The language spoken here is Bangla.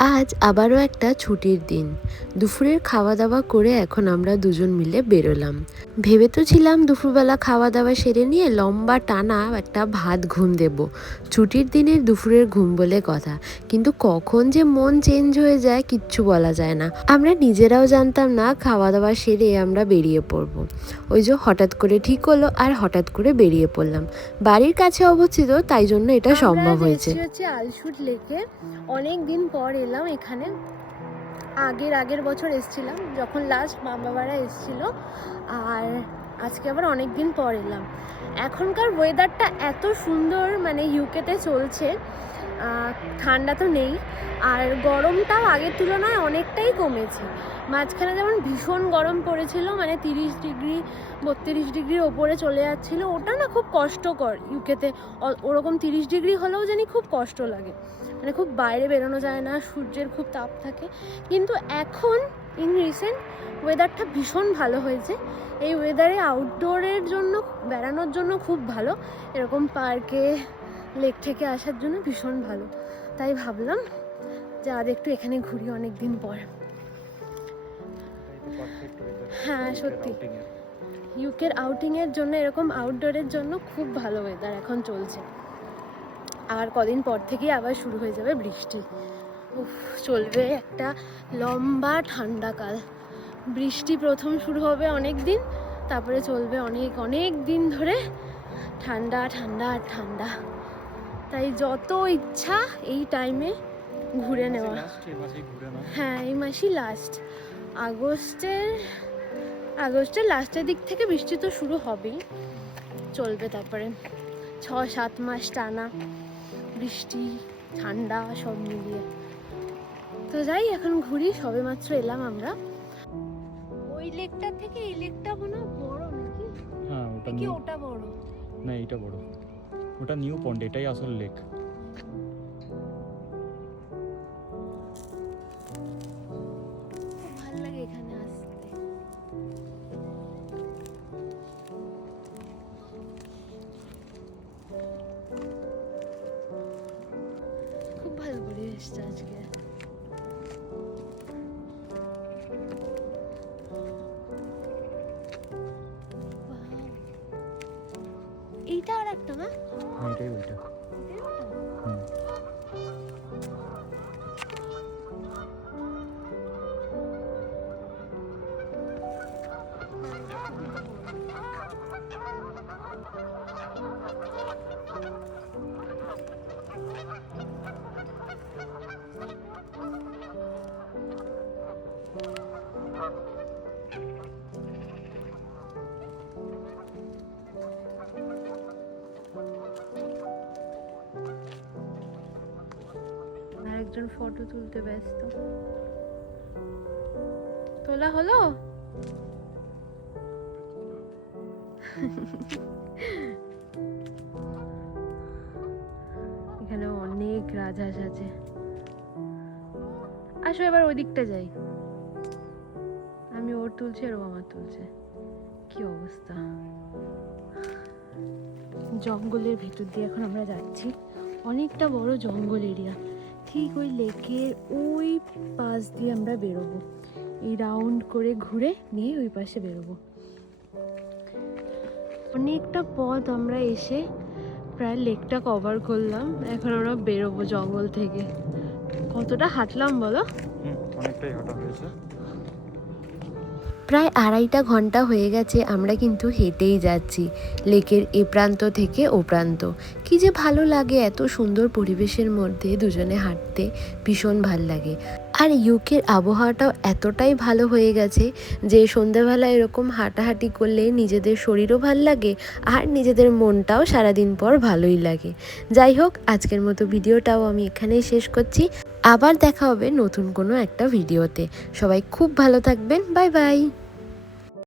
আজ আবারও একটা ছুটির দিন। দুপুরের খাওয়া দাওয়া করে এখন আমরা দুজন মিলে বেরোলাম। ভেবে তো ছিলাম দুপুরবেলা খাওয়া দাওয়া সেরে নিয়ে লম্বা টানা একটা ভাত ঘুম দেব, ছুটির দিনের দুপুরের ঘুম বলে কথা। কিন্তু কখন যে মন চেঞ্জ হয়ে যায় কিচ্ছু বলা যায় না। আমরা নিজেরাও জানতাম না, খাওয়া দাওয়া সেরে আমরা বেরিয়ে পড়ব। ওই যে হঠাৎ করে ঠিক হলো আর হঠাৎ করে বেরিয়ে পড়লাম। বাড়ির কাছে অবস্থিত, তাই জন্য এটা সম্ভব হয়েছে। আলসুট লেকে অনেক দিন পর এলাম এখানে। আগের বছর এসেছিলাম যখন লাস্ট মামাবাড়া এসেছিল, আর আজকে আবার অনেক দিন পর এলাম। এখনকার ওয়েদারটা এত সুন্দর, মানে ইউকেতে চলছে, ঠান্ডা তো নেই আর গরমটাও আগের তুলনায় অনেকটাই কমেছে। মাঝখানে যেমন ভীষণ গরম পড়েছিল, মানে 30 ডিগ্রি 32 ডিগ্রির ওপরে চলে যাচ্ছিলো, ওটা না খুব কষ্টকর। ইউকেতে ওরকম 30 ডিগ্রি হলেও জানি খুব কষ্ট লাগে, মানে খুব বাইরে বেরোনো যায় না, সূর্যের খুব তাপ থাকে। কিন্তু এখন ইন রিসেন্ট ওয়েদারটা ভীষণ ভালো হয়েছে। এই ওয়েদারে আউটডোরের জন্য, বেড়ানোর জন্য খুব ভালো। এরকম পার্কে, লেক থেকে আসার জন্য ভীষণ ভালো। তাই ভাবলাম যে আজ একটু এখানে ঘুরি অনেক দিন পর। হ্যাঁ সত্যি, ইউকের আউটিংয়ের জন্য, এরকম আউটডোরের জন্য খুব ভালো ওয়েদার এখন চলছে। আর কদিন পর থেকেই আবার শুরু হয়ে যাবে বৃষ্টি। চলবে একটা লম্বা ঠান্ডাকাল। বৃষ্টি প্রথম শুরু হবে অনেক দিন, তারপরে চলবে অনেক দিন ধরে ঠান্ডা ঠান্ডা আর ঠান্ডা। তাই যত ইচ্ছা এই টাইমে ঘুরে নেওয়া। হ্যাঁ, এই মাসই লাস্ট। আগস্টের লাস্টের দিক থেকে বৃষ্টি তো শুরু হবেই, চলবে তারপরে 6-7 মাস টানা বৃষ্টি ঠান্ডা সব মিলিয়ে। তো যাই, এখন ঘুরি। সবে মাত্র এলাম আমরা। ওই লেকটা থেকে এই লেকটা মনে হয় বড় নাকি? হ্যাঁ, ওটা বড় না, এটা বড়। ওটা নিউ পন্ড, এটাই আসল লেক। খুব ভালো লাগে এখানে আসতে। খুব ভালো পরিবেশটা আজকে। এইটা আর একটা না? হ্যাঁ, এটাই ওইটা। আরেকজন ফটো তুলতে ব্যস্ত। তোলা হলো? এখানে অনেক রাজহাঁস আছে। আসো এবার ওই দিকটা যাই। আমি ওর তুলছি আর ও আমার তুলছে। কি অবস্থা! জঙ্গলের ভেতর দিয়ে এখন আমরা যাচ্ছি। অনেকটা বড় জঙ্গল এরিয়া। ঠিক ওই লেকের ওই পাশ দিয়ে আমরা বেরোবো। এই রাউন্ড করে ঘুরে নিয়ে ওই পাশে বেরোবো। অনেকটা পথ আমরা এসে প্রায় লেকটা কভার করলাম। এখন আমরা বেরোবো জঙ্গল থেকে। কতটা হাঁটলাম বলো? অনেকটাই হাঁটা হয়েছে। প্রায় 2.5 ঘন্টা হয়ে গেছে, আমরা কিন্তু হেঁটেই যাচ্ছি লেকের এ প্রান্ত থেকে ও প্রান্ত। কি যে ভালো লাগে এত সুন্দর পরিবেশের মধ্যে দুজনে হাঁটতে, ভীষণ ভাল লাগে। আর ইউকের আবহাওয়াটাও এতটাই ভালো হয়ে গেছে যে সন্ধ্যাবেলা এরকম হাঁটাহাঁটি করলে নিজেদের শরীরও ভাল লাগে আর নিজেদের মনটাও সারাদিন পর ভালোই লাগে। যাই হোক, আজকের মতো ভিডিওটাও আমি এখানেই শেষ করছি। আবার দেখা হবে নতুন কোনো একটা ভিডিওতে। সবাই খুব ভালো থাকবেন। Bye bye.